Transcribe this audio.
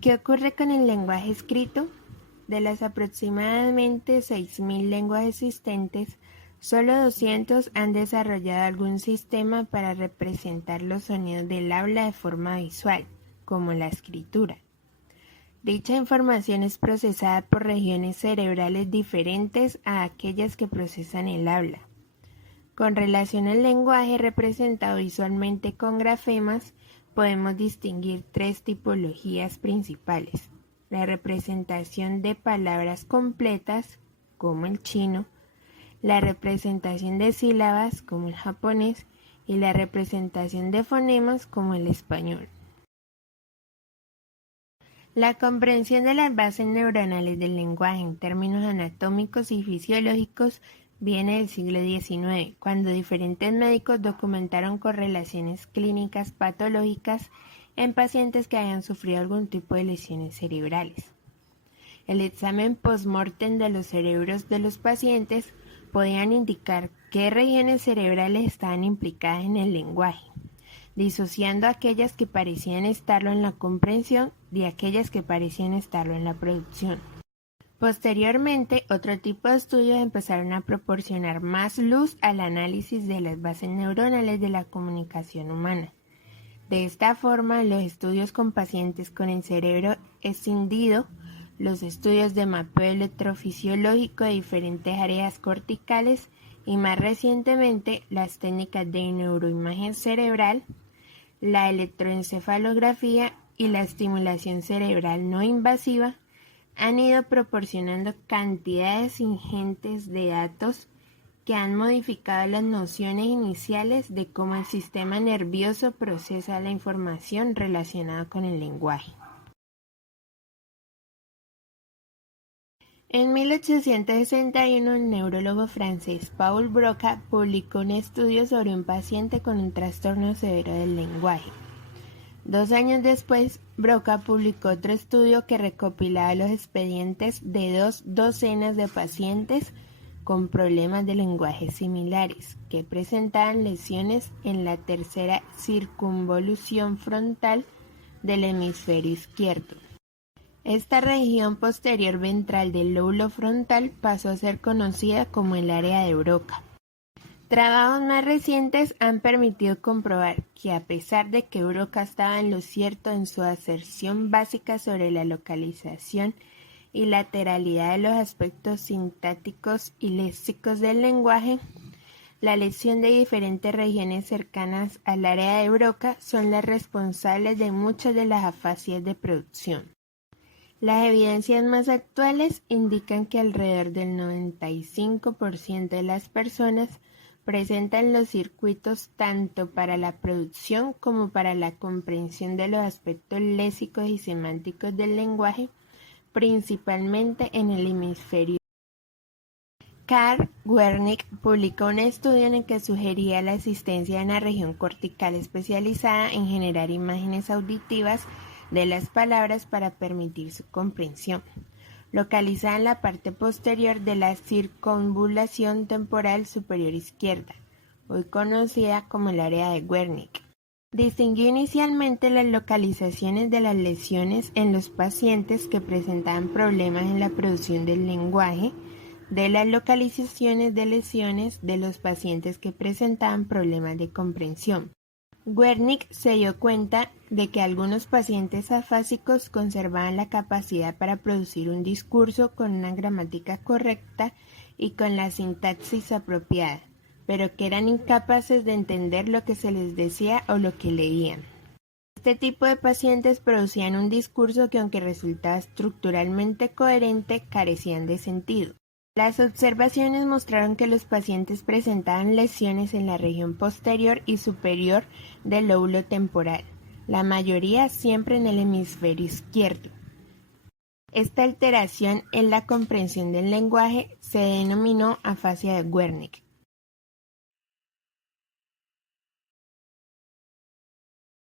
¿Qué ocurre con el lenguaje escrito? De las aproximadamente 6.000 lenguas existentes, solo 200 han desarrollado algún sistema para representar los sonidos del habla de forma visual, como la escritura. Dicha información es procesada por regiones cerebrales diferentes a aquellas que procesan el habla. Con relación al lenguaje representado visualmente con grafemas, podemos distinguir tres tipologías principales: la representación de palabras completas, como el chino, la representación de sílabas, como el japonés, y la representación de fonemas, como el español. La comprensión de las bases neuronales del lenguaje en términos anatómicos y fisiológicos viene del siglo XIX, cuando diferentes médicos documentaron correlaciones clínicas patológicas en pacientes que habían sufrido algún tipo de lesiones cerebrales. El examen post-mortem de los cerebros de los pacientes podían indicar qué regiones cerebrales estaban implicadas en el lenguaje, disociando aquellas que parecían estarlo en la comprensión de aquellas que parecían estarlo en la producción. Posteriormente, otro tipo de estudios empezaron a proporcionar más luz al análisis de las bases neuronales de la comunicación humana. De esta forma, los estudios con pacientes con el cerebro escindido, los estudios de mapeo electrofisiológico de diferentes áreas corticales y más recientemente las técnicas de neuroimagen cerebral, la electroencefalografía y la estimulación cerebral no invasiva han ido proporcionando cantidades ingentes de datos que han modificado las nociones iniciales de cómo el sistema nervioso procesa la información relacionada con el lenguaje. En 1861, el neurólogo francés Paul Broca publicó un estudio sobre un paciente con un trastorno severo del lenguaje. 2 años después, Broca publicó otro estudio que recopilaba los expedientes de 2 docenas de pacientes con problemas de lenguaje similares, que presentaban lesiones en la tercera circunvolución frontal del hemisferio izquierdo. Esta región posterior ventral del lóbulo frontal pasó a ser conocida como el área de Broca. Trabajos más recientes han permitido comprobar que, a pesar de que Broca estaba en lo cierto en su aserción básica sobre la localización y lateralidad de los aspectos sintácticos y léxicos del lenguaje, la lesión de diferentes regiones cercanas al área de Broca son las responsables de muchas de las afasias de producción. Las evidencias más actuales indican que alrededor del 95% de las personas presentan los circuitos tanto para la producción como para la comprensión de los aspectos léxicos y semánticos del lenguaje, principalmente en el hemisferio. Carl Wernicke publicó un estudio en el que sugería la existencia de una región cortical especializada en generar imágenes auditivas de las palabras para permitir su comprensión, localizada en la parte posterior de la circunvalación temporal superior izquierda, hoy conocida como el área de Wernicke. Distinguió inicialmente las localizaciones de las lesiones en los pacientes que presentaban problemas en la producción del lenguaje, de las localizaciones de lesiones de los pacientes que presentaban problemas de comprensión. Wernicke se dio cuenta de que algunos pacientes afásicos conservaban la capacidad para producir un discurso con una gramática correcta y con la sintaxis apropiada, pero que eran incapaces de entender lo que se les decía o lo que leían. Este tipo de pacientes producían un discurso que, aunque resultaba estructuralmente coherente, carecían de sentido. Las observaciones mostraron que los pacientes presentaban lesiones en la región posterior y superior del lóbulo temporal, la mayoría siempre en el hemisferio izquierdo. Esta alteración en la comprensión del lenguaje se denominó afasia de Wernicke.